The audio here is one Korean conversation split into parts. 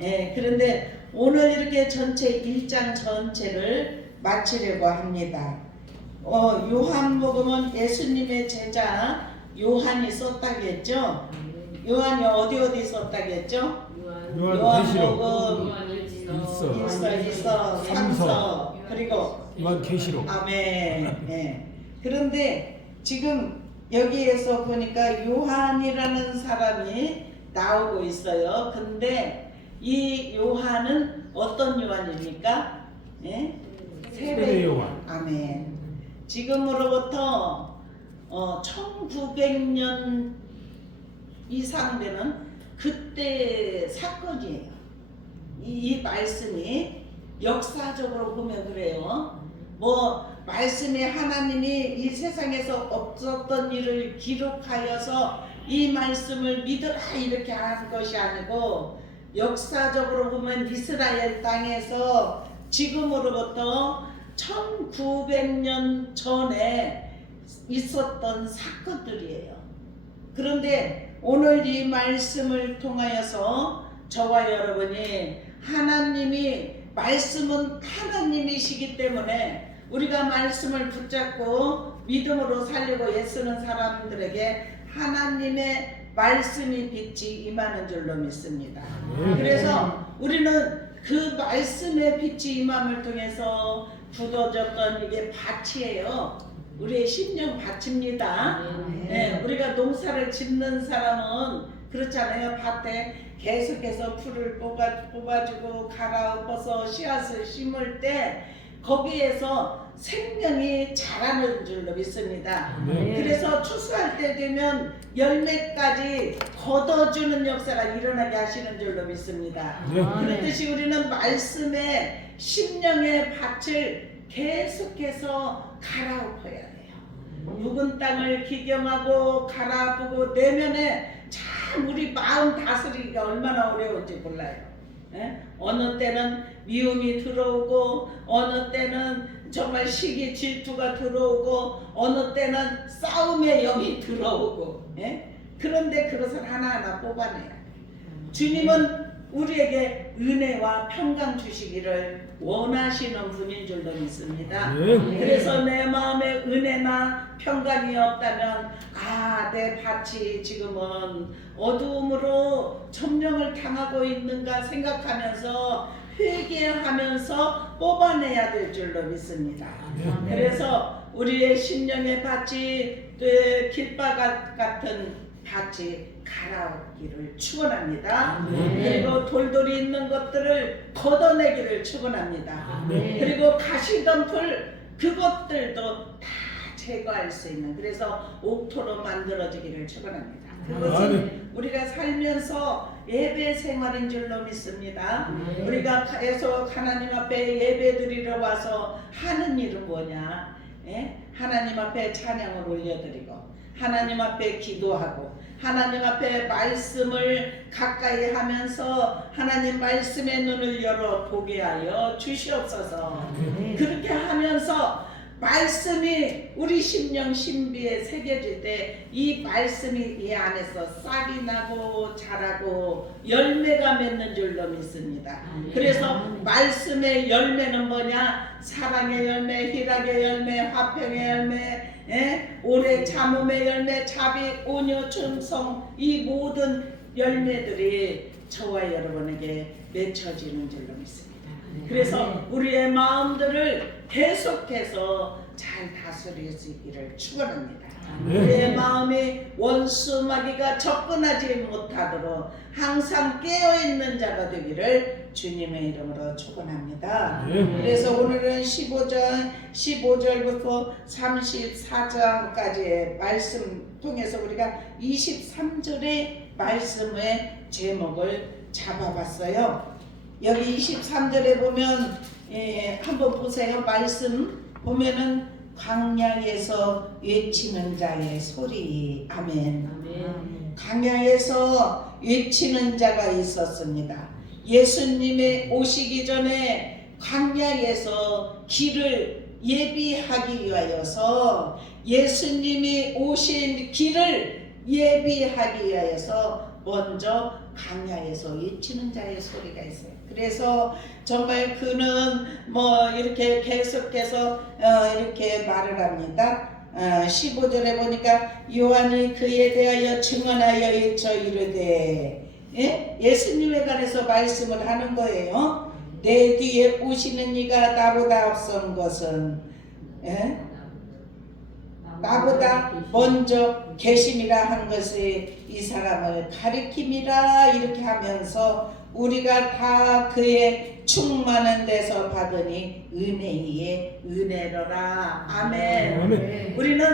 예, 그런데 오늘 이렇게 전체 1장 전체를 마치려고 합니다. 요한복음은 예수님의 제자 요한이 썼다겠죠? 요한이 어디 썼다겠죠? 요한복음, 일서, 삼서, 그리고 요한계시록. 아멘. 네. 그런데 지금 여기에서 보니까 요한이라는 사람이 나오고 있어요. 근데 이 요한은 어떤 요한입니까? 네? 세례 요한. 아멘. 지금으로부터 1900년 이상 되는 그때 사건이에요. 이 말씀이 역사적으로 보면 그래요. 뭐 말씀이 하나님이 이 세상에서 없었던 일을 기록하여서 이 말씀을 믿으라 이렇게 한 것이 아니고 역사적으로 보면 이스라엘 땅에서 지금으로부터 1900년 전에 있었던 사건들이에요. 그런데 오늘 이 말씀을 통하여서 저와 여러분이 하나님이 말씀은 하나님이시기 때문에 우리가 말씀을 붙잡고 믿음으로 살려고 애쓰는 사람들에게 하나님의 말씀이 빛이 임하는 줄로 믿습니다. 그래서 우리는 그 말씀의 빛이 임함을 통해서 굳어졌던 이게 밭이에요. 우리의 심령 밭입니다. 네, 우리가 농사를 짓는 사람은 그렇잖아요. 밭에 계속해서 풀을 뽑아주고 갈아엎어서 씨앗을 심을 때 거기에서 생명이 자라는 줄로 믿습니다. 그래서 추수할 때 되면 열매까지 걷어주는 역사가 일어나게 하시는 줄로 믿습니다. 그렇듯이 우리는 말씀의 심령의 밭을 계속해서 갈아엎어야 돼요. 묵은 땅을 기경하고 갈아엎고 내면에 참 우리 마음 다스리기가 얼마나 어려운지 몰라요. 예? 어느 때는 미움이 들어오고 어느 때는 정말 시기 질투가 들어오고 어느 때는 싸움의 영이 들어오고 그런데 그것을 하나하나 뽑아내야 돼요. 주님은 우리에게 은혜와 평강 주시기를 원하시는 분인 줄로 믿습니다. 그래서 내 마음에 은혜나 평강이 없다면 내 밭이 지금은 어두움으로 점령을 당하고 있는가 생각하면서 회개하면서 뽑아내야 될 줄로 믿습니다. 그래서 우리의 심령의 밭이 길바 같은 밭이 갈아엎기를 축원합니다. 그리고 돌돌이 있는 것들을 걷어내기를 축원합니다. 그리고 가시덤불 그것들도 다 제거할 수 있는 그래서 옥토로 만들어지기를 축원합니다. 그것은 우리가 살면서 예배 생활인 줄로 믿습니다. 우리가 계속 하나님 앞에 예배 드리러 와서 하는 일은 뭐냐? 하나님 앞에 찬양을 올려드리고 하나님 앞에 기도하고 하나님 앞에 말씀을 가까이 하면서 하나님 말씀의 눈을 열어 보게 하여 주시옵소서. 그렇게 하면서 말씀이 우리 심령 신비에 새겨질 때 이 말씀이 이 안에서 싹이 나고 자라고 열매가 맺는 줄로 믿습니다. 그래서 말씀의 열매는 뭐냐? 사랑의 열매, 희락의 열매, 화평의 열매, 오래 참음의 열매, 자비, 온유, 충성 이 모든 열매들이 저와 여러분에게 맺혀지는 줄로 믿습니다. 그래서 우리의 마음들을 계속해서 잘 다스리시기를 축원합니다. 우리의 마음이 원수마귀가 접근하지 못하도록 항상 깨어있는 자가 되기를 주님의 이름으로 축원합니다. 그래서 오늘은 15절부터 34장까지의 말씀 통해서 우리가 23절의 말씀의 제목을 잡아봤어요. 여기 23절에 보면 한번 보세요. 말씀 보면은 광야에서 외치는 자의 소리. 아멘. 광야에서 외치는 자가 있었습니다. 예수님의 오시기 전에 광야에서 길을 예비하기 위하여서 예수님이 오신 길을 예비하기 위하여서 먼저 강야에서 외치는 자의 소리가 있어요. 그래서 정말 그는 뭐 이렇게 계속해서 이렇게 말을 합니다. 15절에 보니까 요한이 그에 대하여 증언하여 외쳐 이르되, 예수님에 관해서 말씀을 하는 거예요. 내 뒤에 오시는 이가 나보다 앞선 것은 나보다 먼저 계심이라 한 것이 이 사람을 가리킴이라, 이렇게 하면서 우리가 다 그의 충만한 데서 받으니 은혜 위에 은혜로라. 아멘. 아멘. 우리는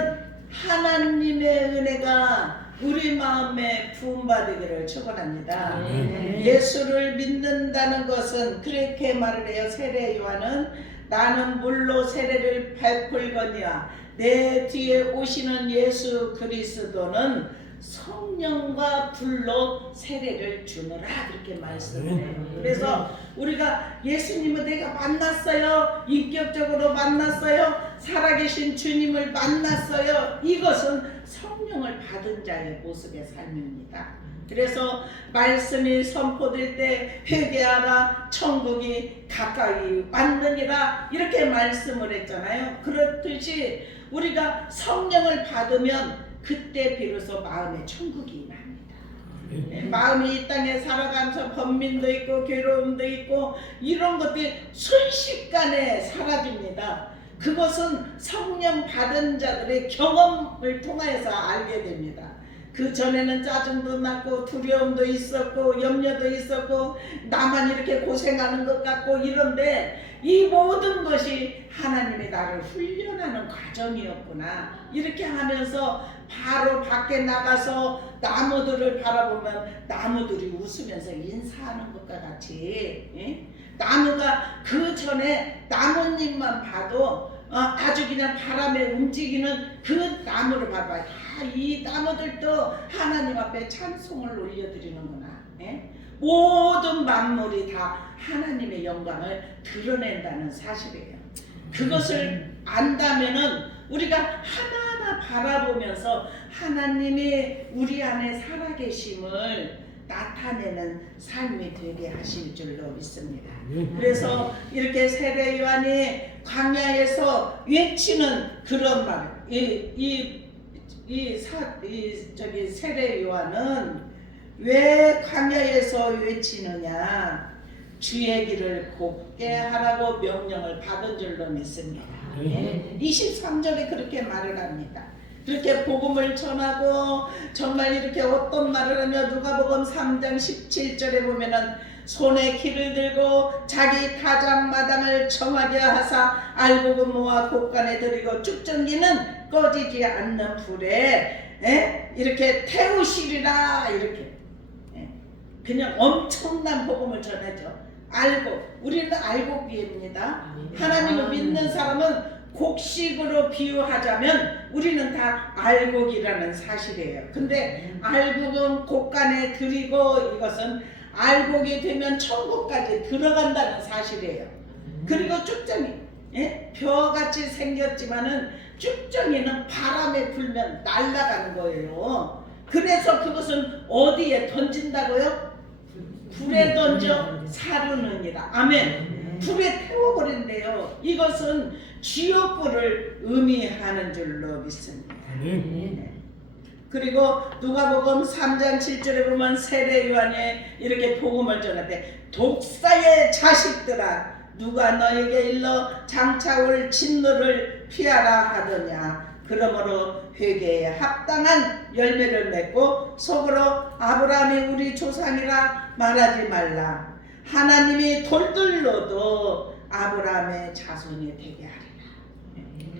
하나님의 은혜가 우리 마음에 부음받으기를 축원합니다. 아멘. 예수를 믿는다는 것은 그렇게 말을 해요. 세례 요한은 나는 물로 세례를 베풀거니와 내 뒤에 오시는 예수 그리스도는 성령과 불로 세례를 주노라, 그렇게 말씀을 해요. 그래서 우리가 예수님을 내가 만났어요, 인격적으로 만났어요, 살아계신 주님을 만났어요, 이것은 성령을 받은 자의 모습의 삶입니다. 그래서 말씀이 선포될 때 회개하라, 천국이 가까이 왔느니라, 이렇게 말씀을 했잖아요. 그렇듯이 우리가 성령을 받으면 그때 비로소 마음에 천국이 납니다. 마음이 이 땅에 살아가면서 번민도 있고 괴로움도 있고 이런 것들이 순식간에 사라집니다. 그것은 성령 받은 자들의 경험을 통해서 알게 됩니다. 그 전에는 짜증도 났고 두려움도 있었고 염려도 있었고 나만 이렇게 고생하는 것 같고 이런데, 이 모든 것이 하나님이 나를 훈련하는 과정이었구나, 이렇게 하면서 바로 밖에 나가서 나무들을 바라보면 나무들이 웃으면서 인사하는 것과 같이, 나무가 그 전에 나뭇잎만 봐도 아주 그냥 바람에 움직이는 그 나무를 봐봐요. 이 나무들도 하나님 앞에 찬송을 올려드리는구나. 모든 만물이 다 하나님의 영광을 드러낸다는 사실이에요. 그것을 안다면은 우리가 하나하나 바라보면서 하나님이 우리 안에 살아계심을 나타내는 삶이 되게 하실 줄로 믿습니다. 그래서 이렇게 세례 요한이 광야에서 외치는 그런 말, 세례 요한은 왜 광야에서 외치느냐? 주의 길을 곱게 하라고 명령을 받은 줄로 믿습니다. 23절에 그렇게 말을 합니다. 그렇게 복음을 전하고 정말 이렇게 어떤 말을 하며 누가복음 3장 17절에 보면은 손에 키를 들고 자기 타작마당을 정하게 하사 알곡은 모아 곳간에 들이고 쭉정기는 꺼지지 않는 불에 이렇게 태우시리라, 이렇게 그냥 엄청난 복음을 전하죠. 알곡, 우리는 알곡입니다. 하나님을 믿는 사람은 곡식으로 비유하자면 우리는 다 알곡이라는 사실이에요. 근데 알곡은 곳간에 들이고 이것은 알곡이 되면 천국까지 들어간다는 사실이에요. 그리고 쭉정이, 벼같이 생겼지만은 쭉정이는 바람에 불면 날아가는 거예요. 그래서 그것은 어디에 던진다고요? 불에 던져 사르느니라. 아멘. 불에 태워버린대요. 이것은 지옥불을 의미하는 줄로 믿습니다. 그리고 누가복음 3장 7절에 보면 세례 요한이 이렇게 복음을 전하되, 독사의 자식들아 누가 너에게 일러 장차 올 진노를 피하라 하더냐. 그러므로 회개에 합당한 열매를 맺고 속으로 아브라함이 우리 조상이라 말하지 말라. 하나님이 돌들로도 아브라함의 자손이 되게 하리라.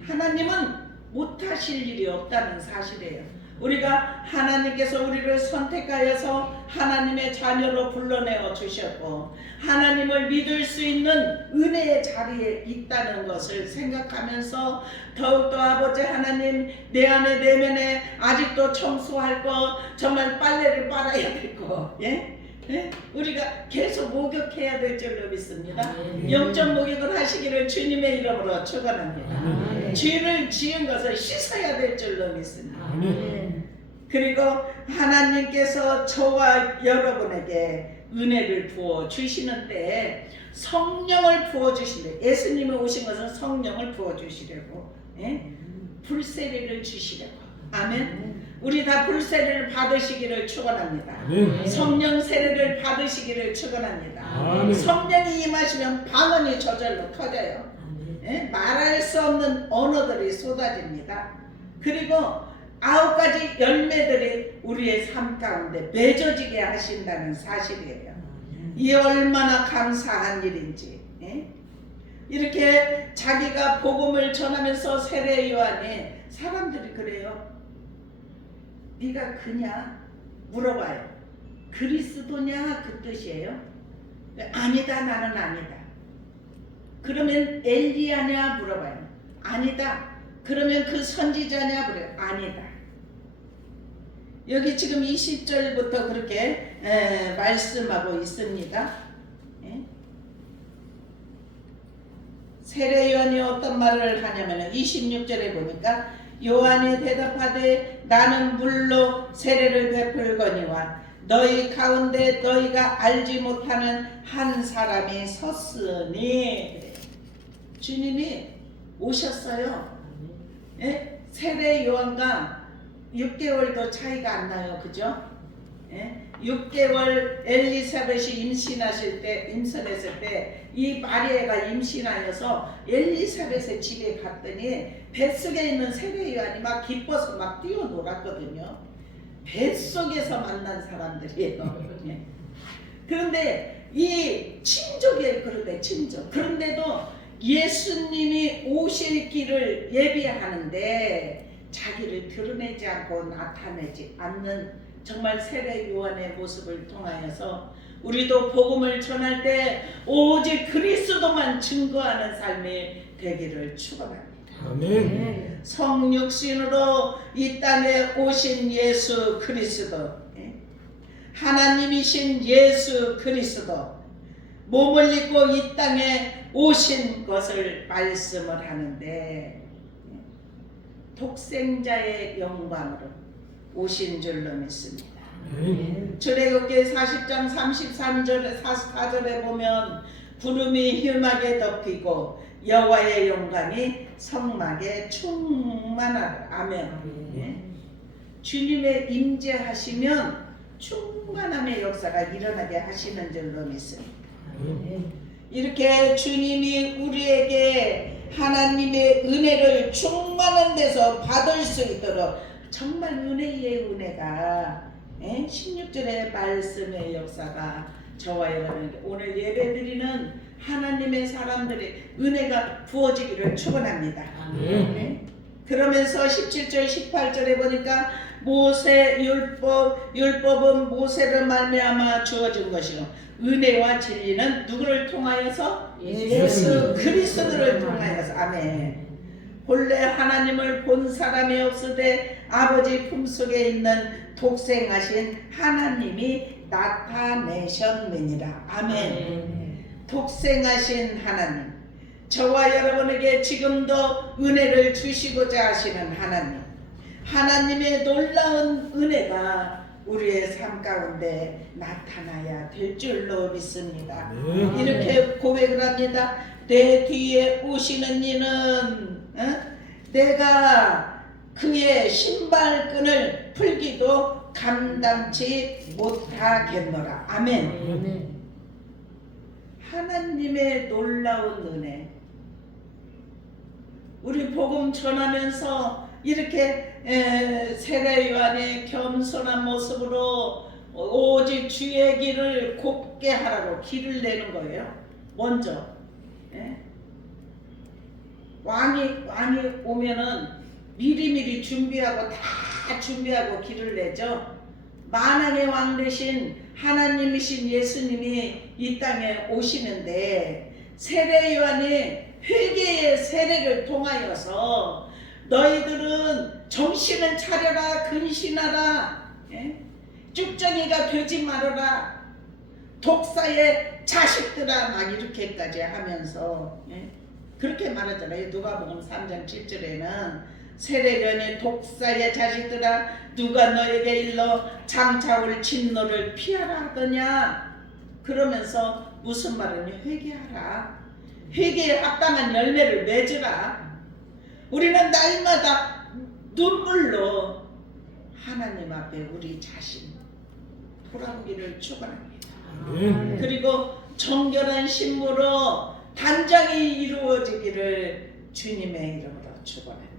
하나님은 못하실 일이 없다는 사실이에요. 우리가 하나님께서 우리를 선택하여서 하나님의 자녀로 불러내어 주셨고 하나님을 믿을 수 있는 은혜의 자리에 있다는 것을 생각하면서 더욱더 아버지 하나님, 내 안에 내면에 아직도 청소할 거, 정말 빨래를 빨아야 될 거, 우리가 계속 목욕해야 될 줄로 믿습니다. 영적 목욕을 하시기를 주님의 이름으로 축원합니다. 죄를 지은 것을 씻어야 될 줄로 믿습니다. 그리고 하나님께서 저와 여러분에게 은혜를 부어 주시는데 성령을 부어 주시래. 예수님이 오신 것은 성령을 부어 주시려고, 예? 불세례를 주시려고. 아멘. 우리 다 불세례를 받으시기를 축원합니다. 아멘. 성령 세례를 받으시기를 축원합니다. 아멘. 성령이 임하시면 방언이 저절로 터져요. 예? 말할 수 없는 언어들이 쏟아집니다. 그리고 9가지 열매들이 우리의 삶 가운데 맺어지게 하신다는 사실이에요. 이 얼마나 감사한 일인지. 예? 이렇게 자기가 복음을 전하면서 세례 요한이 사람들이 그래요. 네가 그냐? 물어봐요. 그리스도냐? 그 뜻이에요. 아니다, 나는 아니다. 그러면 엘리야냐? 물어봐요. 아니다. 그러면 그 선지자냐? 그래요. 아니다. 여기 지금 20절부터 그렇게 말씀하고 있습니다. 예? 세례 요한이 어떤 말을 하냐면 26절에 보니까 요한이 대답하되 나는 물로 세례를 베풀거니와 너희 가운데 너희가 알지 못하는 한 사람이 섰으니. 주님이 오셨어요. 예? 세례 요한과 6개월도 차이가 안 나요. 그죠? 예? 6개월 엘리사벳이 임신했을 때 이 마리아가 임신하여서 엘리사벳의 집에 갔더니 뱃속에 있는 세례 요한이 막 기뻐서 막 뛰어놀았거든요. 뱃속에서 만난 사람들이에요. 예. 그런데 이 친족이에요. 그런데 친족. 그런데도 예수님이 오실 길을 예비하는데 자기를 드러내지 않고 나타내지 않는 정말 세례 요한의 모습을 통하여서 우리도 복음을 전할 때 오직 그리스도만 증거하는 삶이 되기를 축원합니다. 아멘. 성육신으로 이 땅에 오신 예수 그리스도, 하나님이신 예수 그리스도 몸을 입고 이 땅에 오신 것을 말씀을 하는데 독생자의 영광으로 오신 줄로 믿습니다. 출애굽기 40장 33절에 44절에 보면 구름이 휘하게 덮이고 여호와의 영광이 성막에 충만하라. 아멘. 예? 주님의 임재하시면 충만함의 역사가 일어나게 하시는 줄로 믿습니다. 이렇게 주님이 우리에게 하나님의 은혜를 충만한 데서 받을 수 있도록 정말 은혜의 은혜가 16절의 말씀의 역사가 저와 여러분에게 오늘 예배드리는 하나님의 사람들의 은혜가 부어지기를 축원합니다. 그러면서 17절 18절에 보니까 모세 율법은 모세를 말미암아 주어진 것이요 은혜와 진리는 누구를 통하여서? 예수 그리스도를 통하여서. 아멘. 본래 하나님을 본 사람이 없으되 아버지 품속에 있는 독생하신 하나님이 나타내셨느니라. 아멘. 독생하신 하나님, 저와 여러분에게 지금도 은혜를 주시고자 하시는 하나님, 하나님의 놀라운 은혜가 우리의 삶 가운데 나타나야 될 줄로 믿습니다. 이렇게 고백을 합니다. 내 뒤에 오시는 이는 내가 그의 신발끈을 풀기도 감당치 못하겠노라. 아멘. 하나님의 놀라운 은혜, 우리 복음 전하면서 이렇게 세례 요한의 겸손한 모습으로 오직 주의 길을 곱게 하라고 길을 내는 거예요. 먼저 왕이 오면은 미리미리 준비하고 다 준비하고 길을 내죠. 만왕의 왕 되신 하나님이신 예수님이 이 땅에 오시는데 세례 요한이 회개의 세례를 통하여서 너희들은 정신을 차려라, 근신하라, 쭉정이가 되지 말아라, 독사의 자식들아, 막 이렇게까지 하면서 그렇게 말하잖아요. 누가복음 3장 7절에는 세례견이 독사의 자식들아 누가 너에게 일러 장차올 진노를 피하라 하더냐. 그러면서 무슨 말이냐? 회개하라. 회개에 합당한 열매를 맺으라. 우리는 날마다 눈물로 하나님 앞에 우리 자신 돌아보기를 축원합니다. 아멘. 그리고 정결한 신부로 단장이 이루어지기를 주님의 이름으로 축원합니다.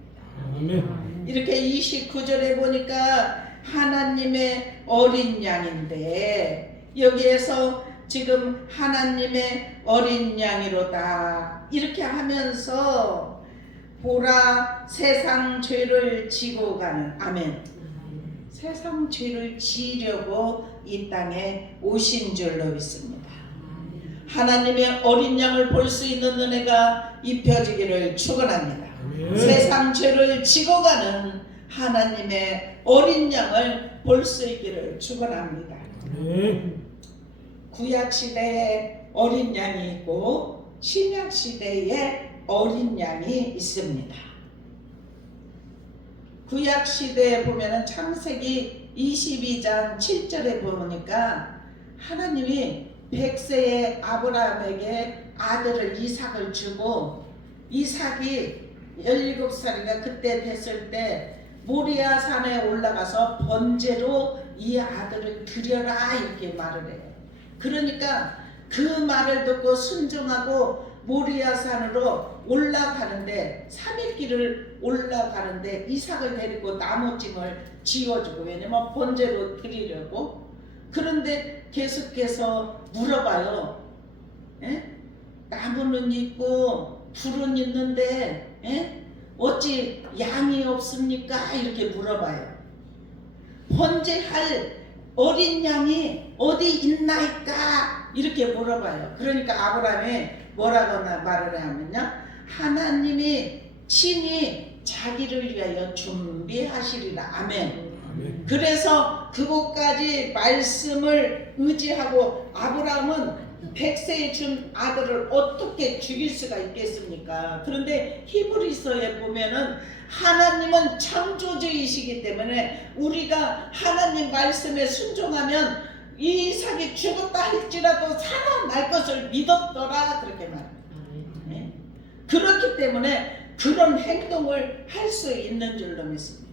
아멘. 이렇게 29절에 보니까 하나님의 어린 양인데 여기에서 지금 하나님의 어린 양이로다 이렇게 하면서 보라 세상 죄를 지고 가는 아멘. 세상 죄를 지려고 이 땅에 오신 줄로 믿습니다. 하나님의 어린 양을 볼 수 있는 은혜가 입혀지기를 축원합니다. 아멘. 세상 죄를 지고 가는 하나님의 어린 양을 볼 수 있기를 축원합니다. 아멘. 구약 시대에 어린 양이 있고 신약 시대에 어린 양이 있습니다. 구약 시대에 보면은 창세기 22장 7절에 보니까 하나님이 100세의 아브라함에게 아들을 이삭을 주고 이삭이 17살인가 그때 됐을 때 모리아 산에 올라가서 번제로 이 아들을 드려라 이렇게 말을 해요. 그러니까 그 말을 듣고 순종하고 모리아 산으로 올라가는데 3일 길을 올라가는데 이삭을 데리고 나무찜을 지어주고 왜냐면 번제로 드리려고. 그런데 계속해서 물어봐요. 에? 나무는 있고 불은 있는데 어찌 양이 없습니까? 이렇게 물어봐요. 번제할 어린 양이 어디 있나이까? 이렇게 물어봐요. 그러니까 아브라함이 뭐라고 말을 하면요, 하나님이 친히 자기를 위하여 준비하시리라. 아멘. 아멘. 그래서 그곳까지 말씀을 의지하고 아브라함은 100세에 준 아들을 어떻게 죽일 수가 있겠습니까? 그런데 히브리서에 보면은 하나님은 창조주이시기 때문에 우리가 하나님 말씀에 순종하면 이삭이 죽었다 할지라도 살아날 것을 믿었더라 그렇게 말합니다. 네? 그렇기 때문에 그런 행동을 할 수 있는 줄로 믿습니다.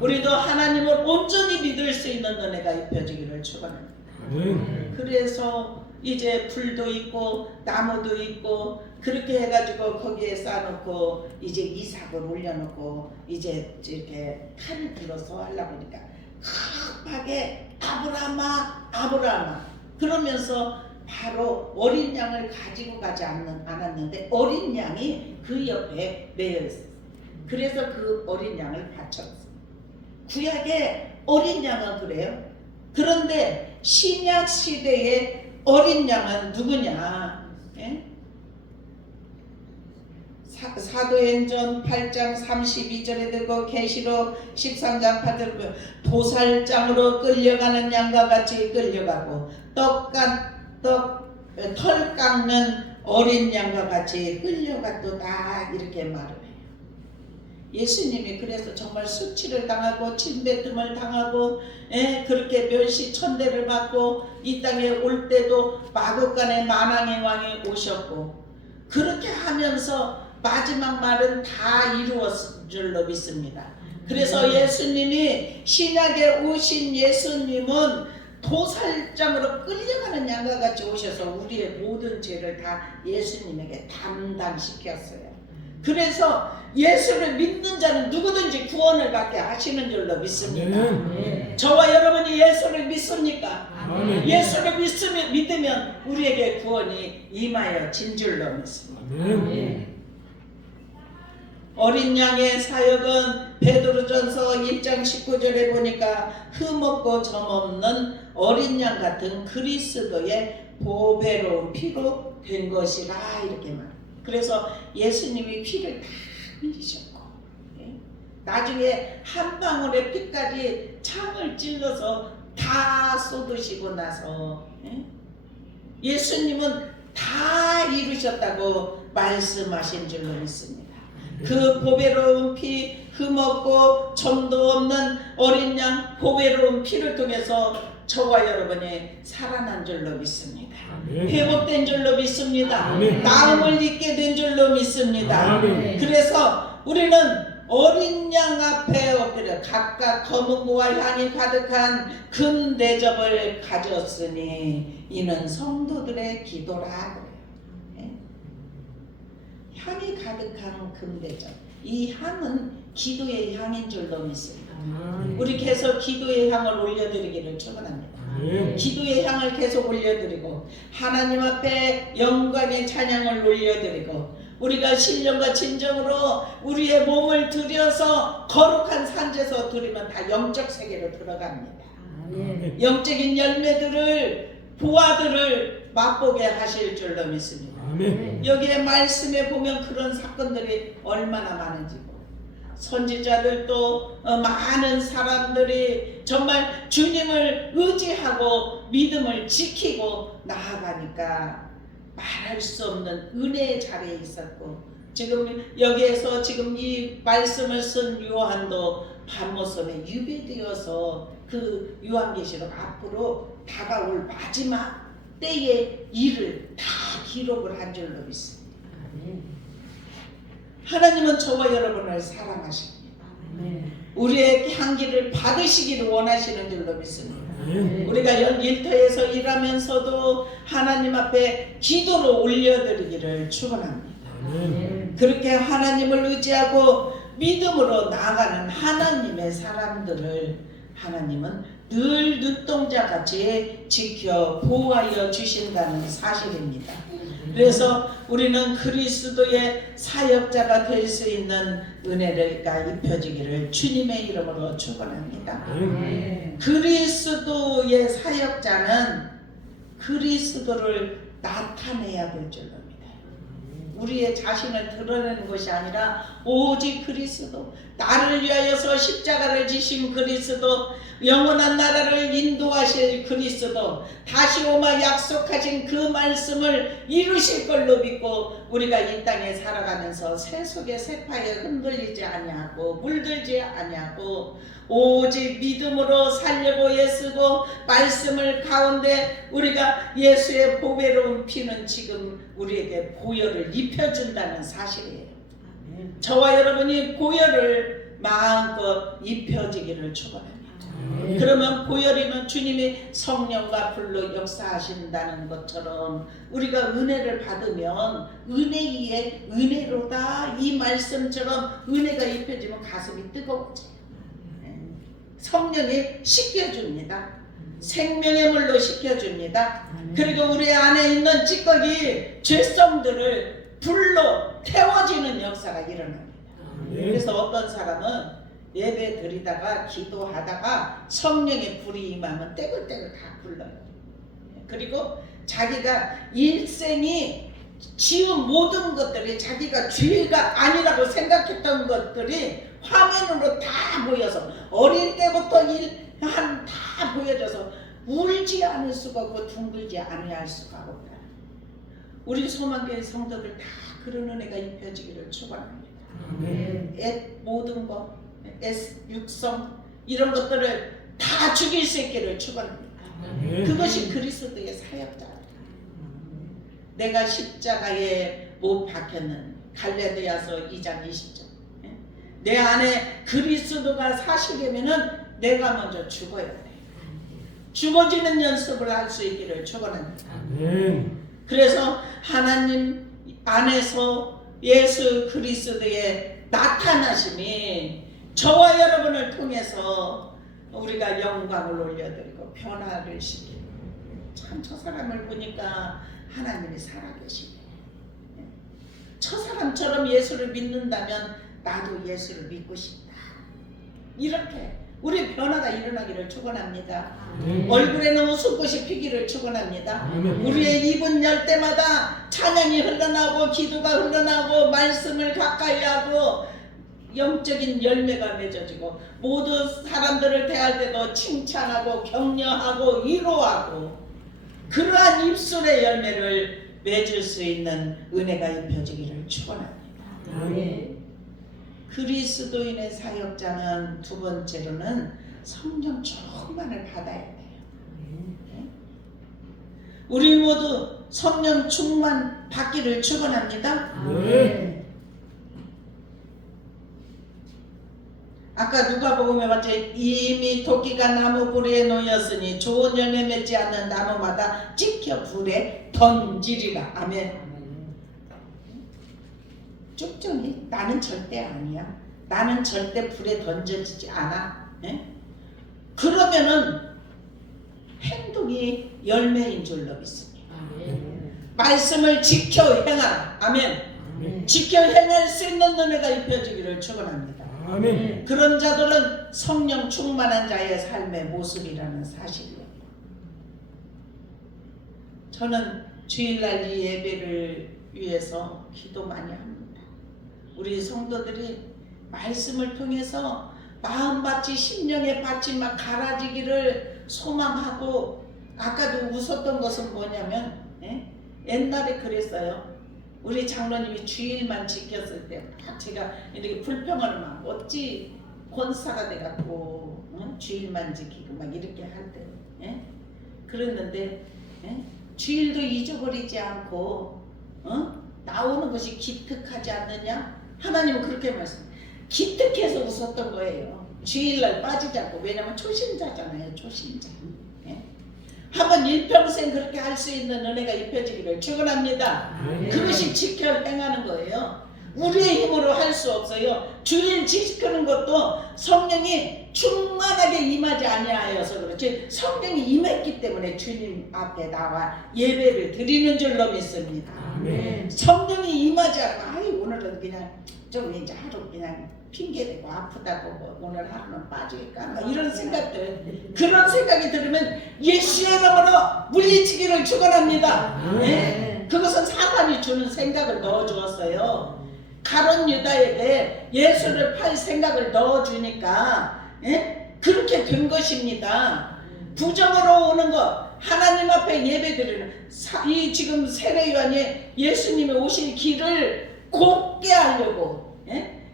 우리도 하나님을 온전히 믿을 수 있는 은혜가 입혀지기를 축원합니다. 아멘. 그래서 이제 불도 있고 나무도 있고 그렇게 해가지고 거기에 쌓아놓고 이제 이삭을 올려놓고 이제 이렇게 칼을 들어서 하려고 하니까 급하게 아브라함아 아브라함아 그러면서 바로 어린 양을 가지고 가지 않았는데 어린 양이 그 옆에 매여 있었어요. 그래서 그 어린 양을 바쳤어요. 구약의 어린 양은 그래요. 그런데 신약 시대의 어린 양은 누구냐? 예? 사도행전 8장 32절에 들고 계시록 13장 8절에 보면 도살장으로 끌려가는 양과 같이 끌려가고 털 깎는 어린 양과 같이 끌려갔도다 이렇게 말을 해요. 예수님이 그래서 정말 수치를 당하고 침뱉음을 당하고 그렇게 멸시천대를 받고 이 땅에 올 때도 마국간의 만왕의 왕이 오셨고 그렇게 하면서 마지막 말은 다 이루었을 줄로 믿습니다. 그래서 예수님이 신약에 오신 예수님은 도살장으로 끌려가는 양과 같이 오셔서 우리의 모든 죄를 다 예수님에게 담당시켰어요. 그래서 예수를 믿는 자는 누구든지 구원을 받게 하시는 줄로 믿습니다. 아멘. 저와 여러분이 예수를 믿습니까? 아멘. 예수를 믿으면 우리에게 구원이 임하여 진 줄로 믿습니다. 아멘. 어린 양의 사역은 베드로전서 1장 19절에 보니까 흠없고 점없는 어린 양 같은 그리스도의 보배로운 피로 된 것이라 이렇게 말. 그래서 예수님이 피를 다 흘리셨고 나중에 한 방울의 피까지 창을 찔러서 다 쏟으시고 나서 예수님은 다 이루셨다고 말씀하신 줄로 믿습니다. 그 보배로운 피, 흠없고 점도 없는 어린 양 보배로운 피를 통해서 저와 여러분이 살아난 줄로 믿습니다. 회복된 줄로 믿습니다. 아멘. 나음을 입게 된 줄로 믿습니다. 아멘. 그래서 우리는 어린 양 앞에 엎드려 각각 검은 무와 향이 가득한 금 대접을 가졌으니 이는 성도들의 기도라. 향이 가득한 금 대접. 이 향은 기도의 향인 줄로 믿습니다. 우리 계속 기도의 향을 올려드리기를 축원합니다. 기도의 향을 계속 올려드리고 하나님 앞에 영광의 찬양을 올려드리고 우리가 신령과 진정으로 우리의 몸을 들여서 거룩한 산재서 드리면 다 영적 세계로 들어갑니다. 영적인 열매들을 보화들을 맛보게 하실 줄로 믿습니다. 여기에 말씀에 보면 그런 사건들이 얼마나 많은지 선지자들도 많은 사람들이 정말 주님을 의지하고 믿음을 지키고 나아가니까 말할 수 없는 은혜의 자리에 있었고 지금 여기에서 지금 이 말씀을 쓴 요한도 밤모섬에 유배되어서 그 요한계시록 앞으로 다가올 마지막 때의 일을 다 기록을 한 줄로 믿습니다. 하나님은 저와 여러분을 사랑하십니다. 우리의 향기를 받으시기를 원하시는 줄로 믿습니다. 우리가 일터에서 일하면서도 하나님 앞에 기도로 올려드리기를 축원합니다. 그렇게 하나님을 의지하고 믿음으로 나아가는 하나님의 사람들을 하나님은 늘 눈동자같이 지켜 보호하여 주신다는 사실입니다. 그래서 우리는 그리스도의 사역자가 될 수 있는 은혜가 입혀지기를 주님의 이름으로 축원합니다. 그리스도의 사역자는 그리스도를 나타내야 될 줄로 믿어요. 우리의 자신을 드러내는 것이 아니라 오직 그리스도, 나를 위하여서 십자가를 지신 그리스도, 영원한 나라를 인도하실 그리스도, 다시 오마 약속하신 그 말씀을 이루실 걸로 믿고 우리가 이 땅에 살아가면서 세속의 세파에 흔들리지 아니하고 물들지 아니하고 오직 믿음으로 살려고 애쓰고 말씀을 가운데 우리가 예수의 보배로운 피는 지금 우리에게 보혈을 입혀준다는 사실이에요. 저와 여러분이 보혈을 마음껏 입혀지기를 축원합니다. 그러면 보혈이면 주님이 성령과 불로 역사하신다는 것처럼 우리가 은혜를 받으면 은혜 위에 은혜로다 이 말씀처럼 은혜가 입혀지면 가슴이 뜨거워져요. 성령이 씻겨줍니다. 생명의 물로 씻겨줍니다. 그리고 우리 안에 있는 찌꺼기 죄성들을 불로 태워지는 역사가 일어납니다. 그래서 어떤 사람은 예배 드리다가 기도하다가 성령의 불이 임하면 떼굴떼굴 다 굴러요. 그리고 자기가 일생이 지은 모든 것들이 자기가 죄가 아니라고 생각했던 것들이 화면으로 다 보여서 어릴 때부터 다 보여져서 울지 않을 수가 없고 둥글지 아니할 수가 없다. 우리 소망교회 성도들 다 그런 은혜가 입혀지기를 축원합니다. 모든 것, 육성 이런 것들을 다 죽일 수 있기를 축원합니다. 그것이 그리스도의 사역자다. 내가 십자가에 못 박혔는 갈라디아서 2장 20절. 내 안에 그리스도가 사시려면은 내가 먼저 죽어야 돼. 죽어지는 연습을 할 수 있기를 축원합니다. 그래서 하나님 안에서 예수 그리스도의 나타나심이 저와 여러분을 통해서 우리가 영광을 올려드리고 변화를 시키고 참 저 사람을 보니까 하나님이 살아계시네. 저 사람처럼 예수를 믿는다면 나도 예수를 믿고 싶다. 이렇게 우리 변화가 일어나기를 축원합니다. 얼굴에는 웃음꽃이 피기를 축원합니다. 우리의 입은 열 때마다 찬양이 흘러나오고 기도가 흘러나오고 말씀을 가까이 하고 영적인 열매가 맺어지고 모든 사람들을 대할 때도 칭찬하고 격려하고 위로하고 그러한 입술의 열매를 맺을 수 있는 은혜가 입혀지기를 축원합니다. 그리스도인의 사역자는 두 번째로는 성령 충만을 받아야 돼요. 우리 모두 성령 충만 받기를 축원합니다. 네. 아까 누가복음에 봤지? 이미 토끼가 나무 뿌리에 놓였으니 좋은 열매 맺지 않는 나무마다 찍혀 불에 던지리라. 아멘. 쭉정이 나는 절대 아니야. 나는 절대 불에 던져지지 않아. 예? 그러면은 행동이 열매인 줄로 믿습니다. 말씀을 지켜 행하라. 아멘. 지켜 행할 수 있는 은혜가 입혀지기를 축원합니다. 아멘. 그런 자들은 성령 충만한 자의 삶의 모습이라는 사실이에요. 저는 주일날 이 예배를 위해서 기도 많이 합니다. 우리 성도들이 말씀을 통해서 마음밭이 심령의 밭이 막 갈아지기를 소망하고, 아까도 웃었던 것은 뭐냐면 옛날에 그랬어요. 우리 장로님이 주일만 지켰을 때 막 제가 이렇게 불평을 막 어찌 권사가 돼갖고 주일만 지키고 막 이렇게 할 때 그랬는데 주일도 잊어버리지 않고 나오는 것이 기특하지 않느냐? 하나님은 그렇게 말씀해요. 기특해서 웃었던 거예요. 주일날 빠지지 않고. 왜냐면 초신자잖아요. 초신자. 한번 일평생 그렇게 할 수 있는 은혜가 입혀지기를 축원합니다. 그것이 지켜 행하는 거예요. 우리의 힘으로 할 수 없어요. 주일 지키는 것도 성령이 충만하게 임하지 아니하여서 그렇지, 성령이 임했기 때문에 주님 앞에 나와 예배를 드리는 줄로 믿습니다. 성령이 임하지 않으면 아이 오늘은 그냥 좀 이제 하루 그냥 핑계대고 아프다고 뭐 오늘 하루는 빠질까 막 이런 생각들, 그런 생각이 들으면 예수의 이름으로 물리치기를 축원합니다. 그것은 사단이 주는 생각을 넣어주었어요. 가룟 유다에게 예수를 팔 생각을 넣어주니까 그렇게 된 것입니다. 부정으로 오는 것, 하나님 앞에 예배드리는 이 지금 세례 요한이 예수님이 오실 길을 곱게 하려고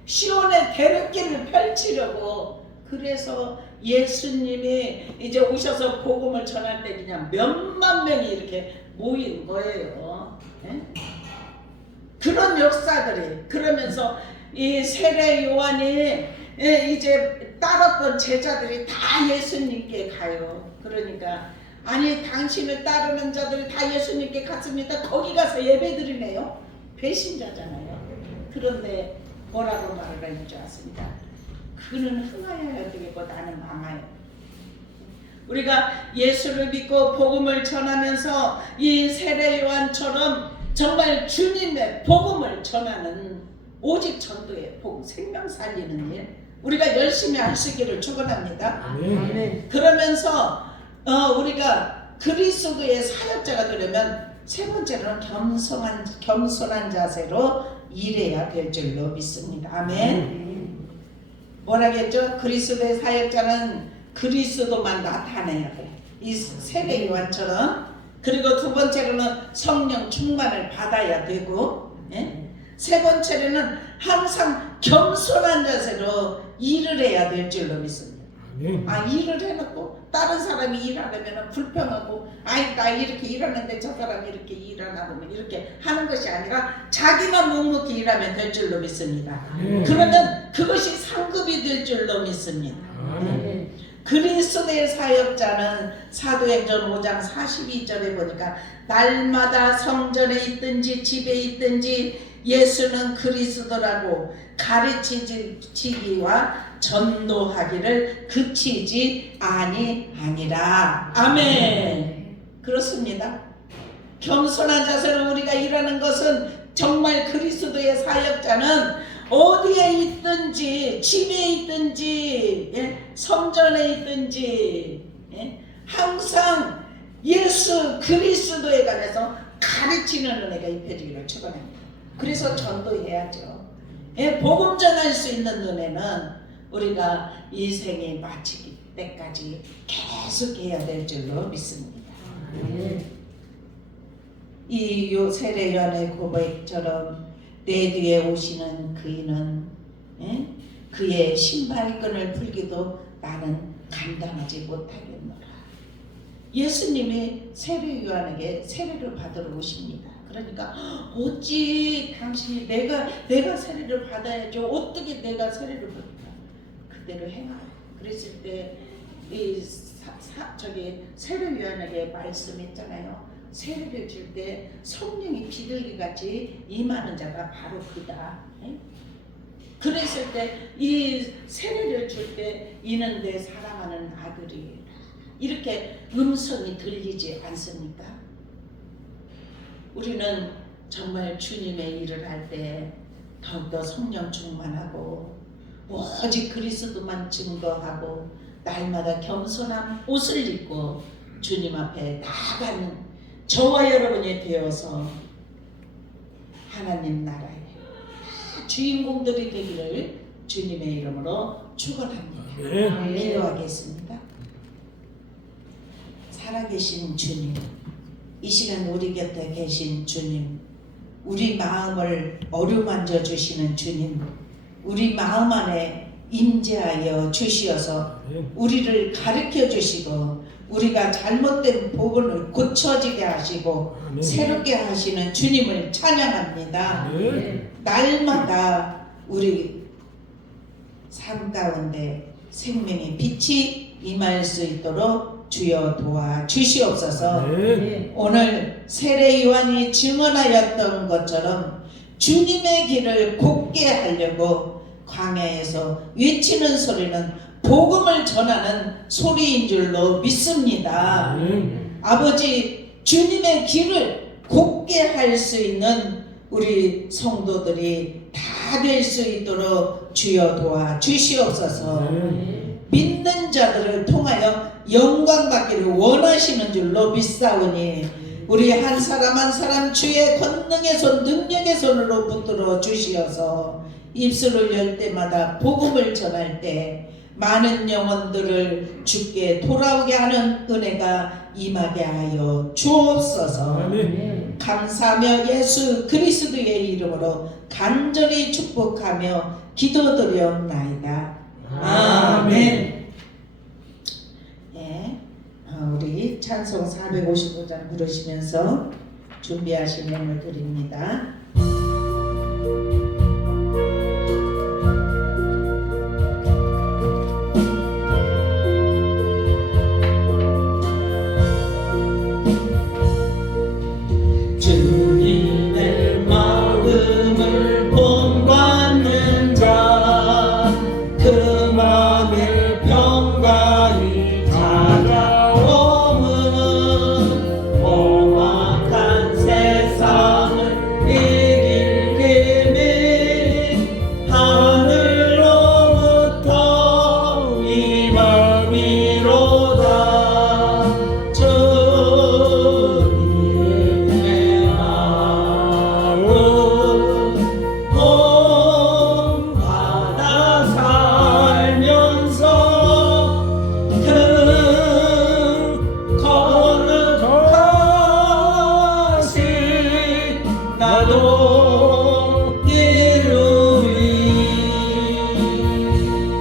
시온의 대륙길을 펼치려고, 그래서 예수님이 이제 오셔서 복음을 전할 때 그냥 몇만 명이 이렇게 모인 거예요. 그런 역사들이, 그러면서 이 세례 요한이 이제 따랐던 제자들이 다 예수님께 가요. 그러니까 아니 당신을 따르는 자들이 다 예수님께 갔습니다. 거기 가서 예배드리네요. 배신자잖아요. 그런데 뭐라고 말을 하는 줄 아십니까? 그는 흥하여야 되겠고 나는 망하여. 우리가 예수를 믿고 복음을 전하면서 이 세례 요한처럼 정말 주님의 복음을 전하는 오직 전도의 복음, 생명 살리는 일, 우리가 열심히 할 수 있기를 축원합니다. 그러면서 우리가 그리스도의 사역자가 되려면 세 번째로는 겸손한 자세로 일해야 될 줄로 믿습니다. 아멘. 뭐라겠죠? 그리스도의 사역자는 그리스도만 나타내야 돼. 이 세례 요한처럼. 그리고 두 번째로는 성령 충만을 받아야 되고, 세 번째로는 항상 겸손한 자세로 일을 해야 될 줄로 믿습니다. 일을 해놓고 다른 사람이 일하려면 불평하고, 아이 나 이렇게 일하는데 저 사람이 이렇게 일 안 하고 이렇게 하는 것이 아니라 자기만 묵묵히 일하면 될 줄로 믿습니다. 그러면 그것이 상급이 될 줄로 믿습니다. 그리스도의 사역자는 사도행전 5장 42절에 보니까 날마다 성전에 있든지 집에 있든지 예수는 그리스도라고 가르치기와 전도하기를 그치지 아니하니라. 아멘. 그렇습니다. 겸손한 자세로 우리가 일하는 것은 정말 그리스도의 사역자는 어디에 있든지 집에 있든지 성전에 있든지 항상 예수 그리스도에 관해서 가르치는 은혜가 입혀지기를 축원합니다. 그래서 전도해야죠. 복음 전할 수 있는 은혜는 우리가 이 생이 마치기 때까지 계속 해야 될 줄로 믿습니다. 이 세례 요한의 고백처럼 내 뒤에 오시는 그이는 예? 그의 신발끈을 풀기도 나는 감당하지 못하겠노라. 예수님이 세례 요한에게 세례를 받으러 오십니다. 그러니까 어찌 당신이 내가 세례를 받아야죠. 어떻게 내가 세례를 받을까? 그대로 행하라. 그랬을 때 이 저기 세례 요한에게 말씀했잖아요. 세례를 줄 때 성령이 비둘기 같이 임하는 자가 바로 그다. 예? 그랬을 때 이 세례를 줄 때 이는 내 사랑하는 아들이 이렇게 음성이 들리지 않습니까? 우리는 정말 주님의 일을 할 때 더욱더 성령 충만하고 오직 그리스도만 증거하고 날마다 겸손한 옷을 입고 주님 앞에 나아가는 저와 여러분이 되어서 하나님 나라의 주인공들이 되기를 주님의 이름으로 축원합니다. 기도하겠습니다. 살아계신 주님, 이 시간 우리 곁에 계신 주님, 우리 마음을 어루만져 주시는 주님, 우리 마음 안에 임재하여 주시어서 우리를 가르쳐 주시고 우리가 잘못된 복음을 고쳐지게 하시고 새롭게 하시는 주님을 찬양합니다. 날마다 우리 삶 가운데 생명의 빛이 임할 수 있도록 주여 도와 주시옵소서. 오늘 세례 요한이 증언하였던 것처럼 주님의 길을 곱게 하려고 광야에서 외치는 소리는 복음을 전하는 소리인 줄로 믿습니다. 아버지, 주님의 길을 곱게 할 수 있는 우리 성도들이 다 될 수 있도록 주여 도와 주시옵소서. 믿는 자들을 통하여 영광 받기를 원하시는 줄로 믿사오니 우리 한 사람 한 사람 주의 권능의 손 능력의 손으로 붙들어 주시어서 입술을 열 때마다 복음을 전할 때 많은 영혼들을 주께 돌아오게 하는 은혜가 임하게 하여 주옵소서. 감사하며 예수 그리스도의 이름으로 간절히 축복하며 기도드리옵나이다. 아멘. 예, 우리 찬송 455장 부르시면서 준비하신 예물 드립니다.